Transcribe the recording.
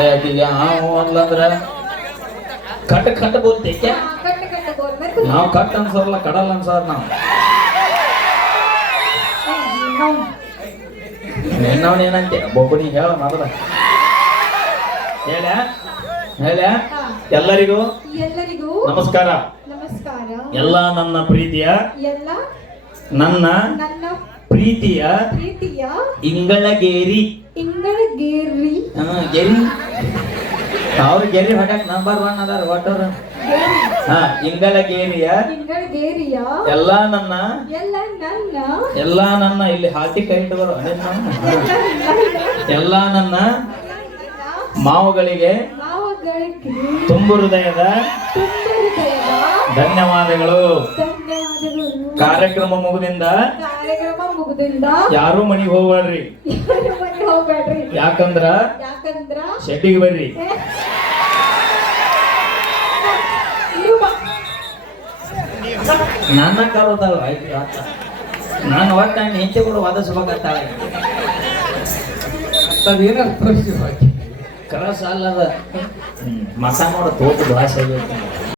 ಆಕಿಗೆ ಹಾವು ಅಂದ್ಲಂದ್ರ ಕಟ್ಟ ಕಟ್ಟ ಬೋಲ್ತೈತೆ ನಾವು ಕಟ್ ಅನ್ಸೋರ್ಲ ಕಡಲ್ ಅನ್ಸೋರ್ ನಾವು. ನಿನ್ನವನ್ ಏನಂತೆ? ಒಬ್ಬನಿಗೆ ಹೇಳ ಮೊದಲ. ಹೇಳ ಹೇಳ. ಎಲ್ಲರಿಗೂ ಎಲ್ಲರಿಗೂ ನಮಸ್ಕಾರ. ನಮಸ್ಕಾರ. ಎಲ್ಲ ನನ್ನ ಪ್ರೀತಿಯ ಎಲ್ಲ ನನ್ನ ನನ್ನ ಪ್ರೀತಿಯ ಪ್ರೀತಿಯ ಇಂಗಳಗೇರಿ. ಇಂಗಳಗೇರಿ. ಹಾ ಗೇರಿ. ಅವ್ರು ಗೆರಿ ಹೊಡಕ್ ನಂಬರ್ ಒನ್ ಅದಾರ ಒಟ್ಟವ್ರು? ಹಾ ಇಂಗಳ ಗೇರಿಯ? ಎಲ್ಲ ನನ್ನ? ಎಲ್ಲ ನನ್ನ? ಇಲ್ಲಿ ಹಾಕಿ ಕೈ ಬರೋ ಎಲ್ಲ ನನ್ನ. ಮಾವುಗಳಿಗೆ ತುಂಬು ಹೃದಯದ ಧನ್ಯವಾದಗಳು. ಕಾರ್ಯಕ್ರಮ ಮುಗುದಿಂದ ಯಾರು ಮನೆಗೆ ಹೋಗ್ಬೇಡ್ರಿ. ಯಾಕಂದ್ರ ಯಾಕಂದ್ರ ಶೆಡ್ಡಿಗೆ ಬರ್ರಿ. ನನ್ನ ಕಾಲದಲ್ಲ ಆಯ್ತು. ಆತ ನಾನು ಒಟ್ಟು ನನ್ನ ಹೆಂಚೆ ಕೂಡ ವಾದಿಸ್ಬೇಕಾಗ್ತಾಳೆ ಅದೇನ ಕರಸ ಅಲ್ಲದ ಮಸ ನೋಡ ತೋಟ ಭಾಷೆ